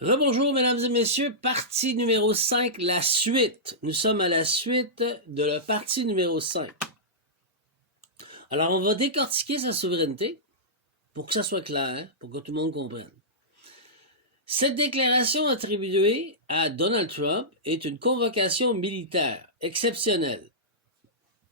Rebonjour, mesdames et messieurs, partie numéro 5, la suite. Nous sommes à la suite de la partie numéro 5. Alors, on va décortiquer sa souveraineté pour que ça soit clair, pour que tout le monde comprenne. Cette déclaration attribuée à Donald Trump est une convocation militaire exceptionnelle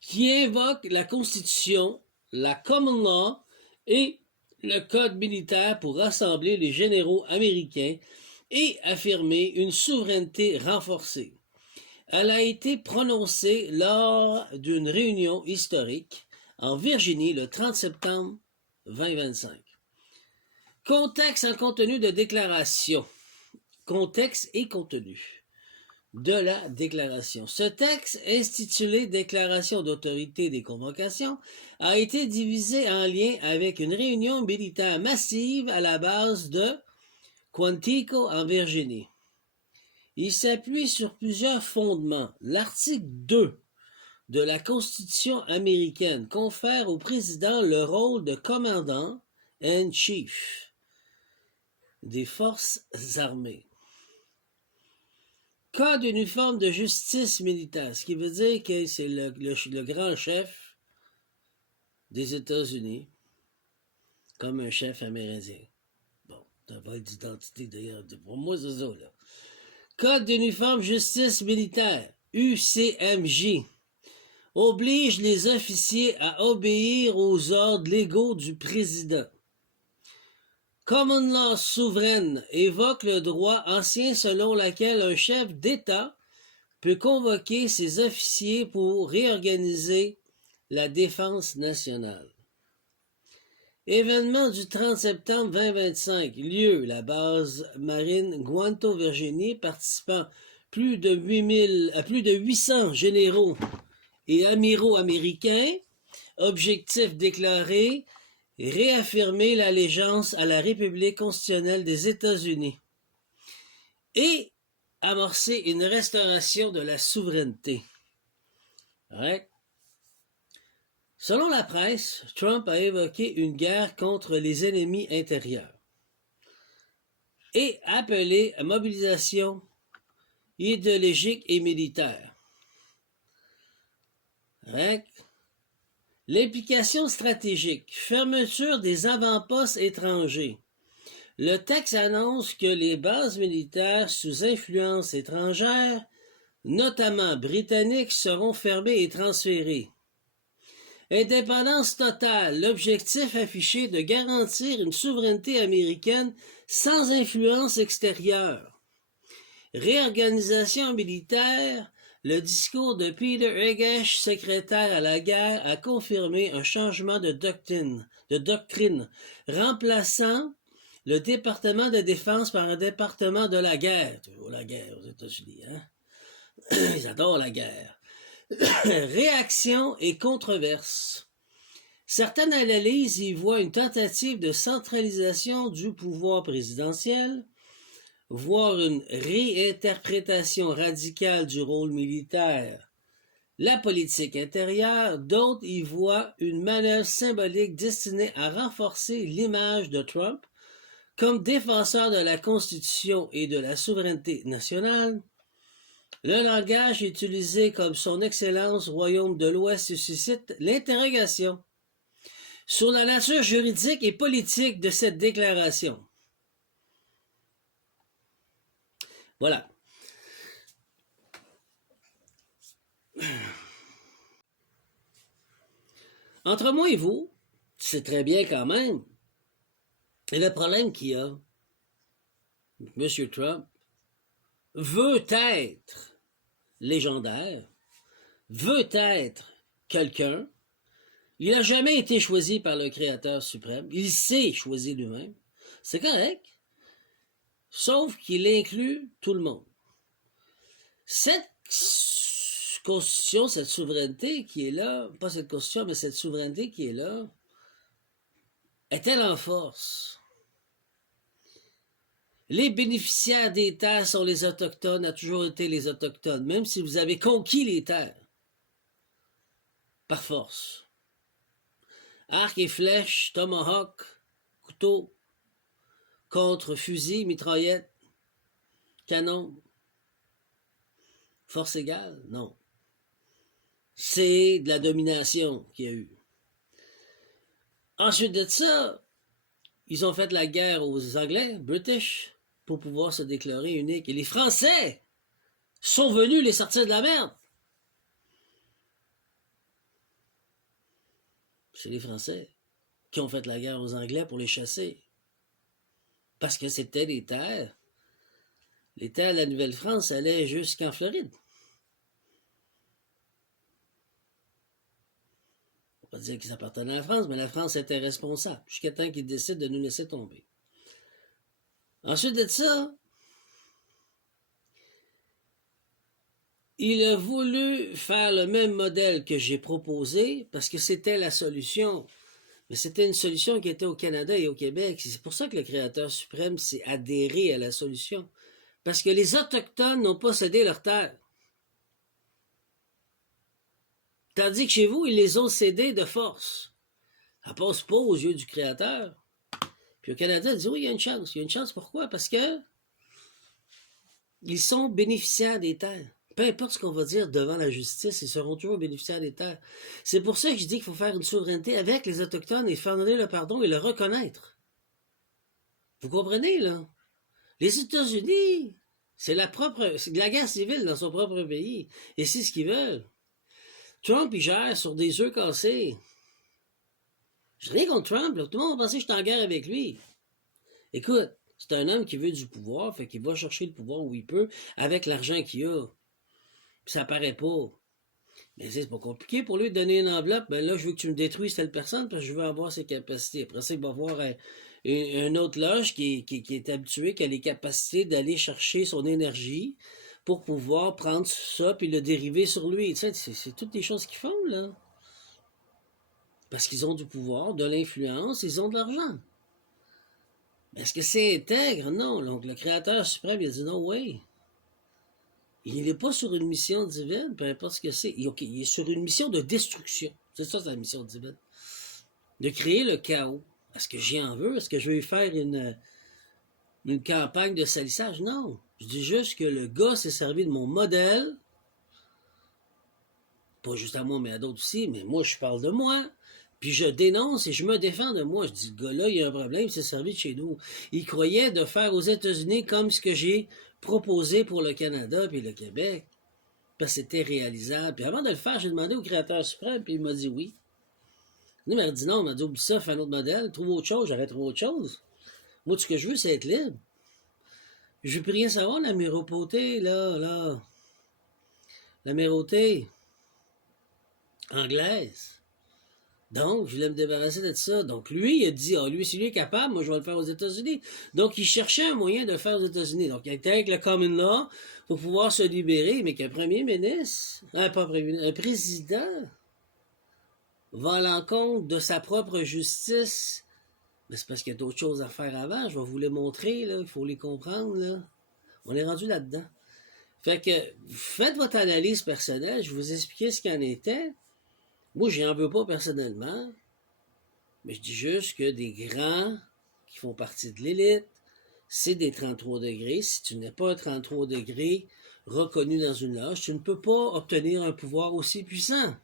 qui invoque la Constitution, la Common Law et le Code militaire pour rassembler les généraux américains et affirmer une souveraineté renforcée. Elle a été prononcée lors d'une réunion historique en Virginie le 30 septembre 2025. Contexte en contenu de déclaration. Contexte et contenu de la déclaration. Ce texte, intitulé Déclaration d'autorité des convocations, a été divisé en lien avec une réunion militaire massive à la base de Quantico en Virginie. Il s'appuie sur plusieurs fondements. L'article 2 de la Constitution américaine confère au président le rôle de commandant in chief des forces armées. Code uniforme de justice militaire, ce qui veut dire que c'est le grand chef des États-Unis, comme un chef amérindien. Bon, ça va être d'identité d'ailleurs. Pour moi, c'est ça, là. Code d'uniforme justice militaire, UCMJ, oblige les officiers à obéir aux ordres légaux du président. Common law souveraine évoque le droit ancien selon lequel un chef d'État peut convoquer ses officiers pour réorganiser la défense nationale. Événement du 30 septembre 2025, lieu, la base marine Guanto, Virginie, participant plus de 800 généraux et amiraux américains. Objectif déclaré, réaffirmer l'allégeance à la République constitutionnelle des États-Unis et amorcer une restauration de la souveraineté. Ouais. Selon la presse, Trump a évoqué une guerre contre les ennemis intérieurs et appelé à mobilisation idéologique et militaire. Ouais. L'implication stratégique, fermeture des avant-postes étrangers. Le texte annonce que les bases militaires sous influence étrangère, notamment britanniques, seront fermées et transférées. Indépendance totale, l'objectif affiché de garantir une souveraineté américaine sans influence extérieure. Réorganisation militaire, le discours de Peter Hegesh, secrétaire à la guerre, a confirmé un changement de doctrine, remplaçant le département de défense par un département de la guerre. Toujours la guerre aux États-Unis, hein? Ils adorent la guerre. Réaction et controverse. Certaines analyses y voient une tentative de centralisation du pouvoir présidentiel, voire une réinterprétation radicale du rôle militaire. La politique intérieure, d'autres y voient une manœuvre symbolique destinée à renforcer l'image de Trump comme défenseur de la Constitution et de la souveraineté nationale. Le langage utilisé comme son Excellence Royaume de l'Ouest suscite l'interrogation sur la nature juridique et politique de cette déclaration. Voilà. Entre moi et vous, c'est très bien quand même. Et le problème qu'il y a, M. Trump veut être légendaire, veut être quelqu'un. Il n'a jamais été choisi par le Créateur suprême. Il s'est choisi lui-même. C'est correct. Sauf qu'il inclut tout le monde. Cette constitution, cette souveraineté qui est là, pas cette constitution, mais cette souveraineté qui est là, est-elle en force? Les bénéficiaires des terres sont les Autochtones, a toujours été les Autochtones, même si vous avez conquis les terres. Par force. Arc et flèches, tomahawk, couteau, contre fusil, mitraillette, canon. Force égale? Non. C'est de la domination qu'il y a eu. Ensuite de ça, ils ont fait la guerre aux Anglais, British, pour pouvoir se déclarer unique. Et les Français sont venus les sortir de la merde. C'est les Français qui ont fait la guerre aux Anglais pour les chasser. Parce que c'était les terres. Les terres de la Nouvelle-France allaient jusqu'en Floride. On va pas dire qu'ils appartenaient à la France, mais la France était responsable, jusqu'à temps qu'ils décident de nous laisser tomber. Ensuite de ça, il a voulu faire le même modèle que j'ai proposé, parce que c'était la solution. Mais c'était une solution qui était au Canada et au Québec. C'est pour ça que le Créateur suprême s'est adhéré à la solution. Parce que les Autochtones n'ont pas cédé leur terre. Tandis que chez vous, ils les ont cédés de force. Ça passe pas aux yeux du Créateur. Puis au Canada, ils disent oui, il y a une chance. Il y a une chance, pourquoi? Parce que ils sont bénéficiaires des terres. Peu importe ce qu'on va dire devant la justice, ils seront toujours bénéficiaires des terres. C'est pour ça que je dis qu'il faut faire une souveraineté avec les Autochtones et faire donner le pardon et le reconnaître. Vous comprenez, là? Les États-Unis, c'est de la guerre civile dans son propre pays. Et c'est ce qu'ils veulent. Trump, il gère sur des œufs cassés. Je n'ai rien contre Trump, là. Tout le monde va penser que je suis en guerre avec lui. Écoute, c'est un homme qui veut du pouvoir, fait qu'il va chercher le pouvoir où il peut, avec l'argent qu'il a. Puis ça paraît pas. Mais c'est pas compliqué pour lui de donner une enveloppe. Ben là, je veux que tu me détruises telle personne parce que je veux avoir ses capacités. Après ça, il va voir un autre loge qui est habitué, qui a les capacités d'aller chercher son énergie pour pouvoir prendre ça puis le dériver sur lui. Tu sais, c'est toutes des choses qu'ils font, là. Parce qu'ils ont du pouvoir, de l'influence, ils ont de l'argent. Mais est-ce que c'est intègre? Non. Donc, le Créateur suprême, il a dit non, oui. Il n'est pas sur une mission divine, peu importe ce que c'est. Il est sur une mission de destruction. C'est ça, sa mission divine. De créer le chaos. Est-ce que j'y en veux? Est-ce que je vais faire une campagne de salissage? Non. Je dis juste que le gars s'est servi de mon modèle. Pas juste à moi, mais à d'autres aussi. Mais moi, je parle de moi. Puis je dénonce et je me défends de moi. Je dis, le gars-là, il y a un problème, il s'est servi de chez nous. Il croyait de faire aux États-Unis comme ce que j'ai proposé pour le Canada puis le Québec. Parce que c'était réalisable. Puis avant de le faire, j'ai demandé au Créateur suprême, puis il m'a dit oui. Il m'a dit non, il m'a dit oublie ça, fais un autre modèle, trouve autre chose, j'aurais trouvé autre chose. Moi, tout ce que je veux, c'est être libre. Je veux plus rien savoir, la méropauté, là. La méropauté anglaise. Donc, je voulais me débarrasser de ça. Donc, lui, il a dit, lui, si lui est capable, moi, je vais le faire aux États-Unis. Donc, il cherchait un moyen de le faire aux États-Unis. Donc, il était avec le common law pour pouvoir se libérer, mais qu'un premier ministre, un président, va à l'encontre de sa propre justice. Mais c'est parce qu'il y a d'autres choses à faire avant. Je vais vous les montrer, là. Il faut les comprendre, là. On est rendu là-dedans. Fait que, faites votre analyse personnelle. Je vais vous expliquer ce qu'il en était. Moi, je n'en veux pas personnellement, mais je dis juste que des grands qui font partie de l'élite, c'est des 33 degrés. Si tu n'es pas un 33 degrés reconnu dans une loge, tu ne peux pas obtenir un pouvoir aussi puissant.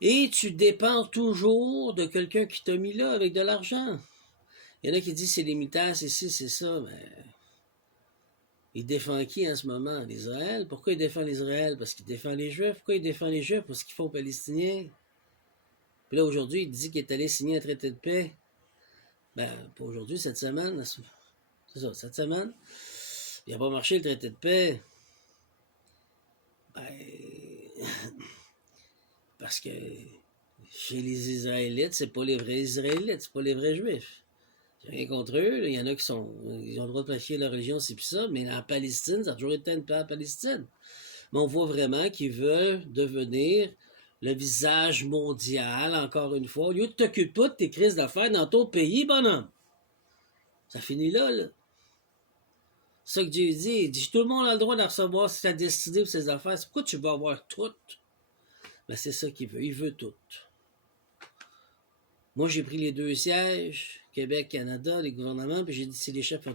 Et tu dépends toujours de quelqu'un qui t'a mis là avec de l'argent. Il y en a qui disent c'est les militaires, c'est ci, c'est ça, mais il défend qui en ce moment? L'Israël? Pourquoi il défend l'Israël? Parce qu'il défend les Juifs. Pourquoi il défend les Juifs? Parce qu'ils font Palestiniens. Puis là, aujourd'hui, il dit qu'il est allé signer un traité de paix. Ben, pas aujourd'hui, cette semaine. C'est ça, cette semaine. Il n'a pas marché le traité de paix. Ben, parce que chez les Israélites, c'est pas les vrais Israélites, c'est pas les vrais Juifs. J'ai rien contre eux. Il y en a ils ont le droit de pratiquer leur religion, c'est plus ça. Mais en Palestine, ça a toujours été une paix en Palestine. Mais on voit vraiment qu'ils veulent devenir le visage mondial, encore une fois. Au lieu de t'occuper pas de tes crises d'affaires dans ton pays, bonhomme. Ça finit là, là. C'est ça que Dieu dit. Il dit, tout le monde a le droit de recevoir sa destinée ou ses affaires. C'est pourquoi tu veux avoir tout? Ben, c'est ça qu'il veut. Il veut tout. Moi, j'ai pris les 2 sièges, Québec, Canada, les gouvernements, puis j'ai dit, c'est les chefs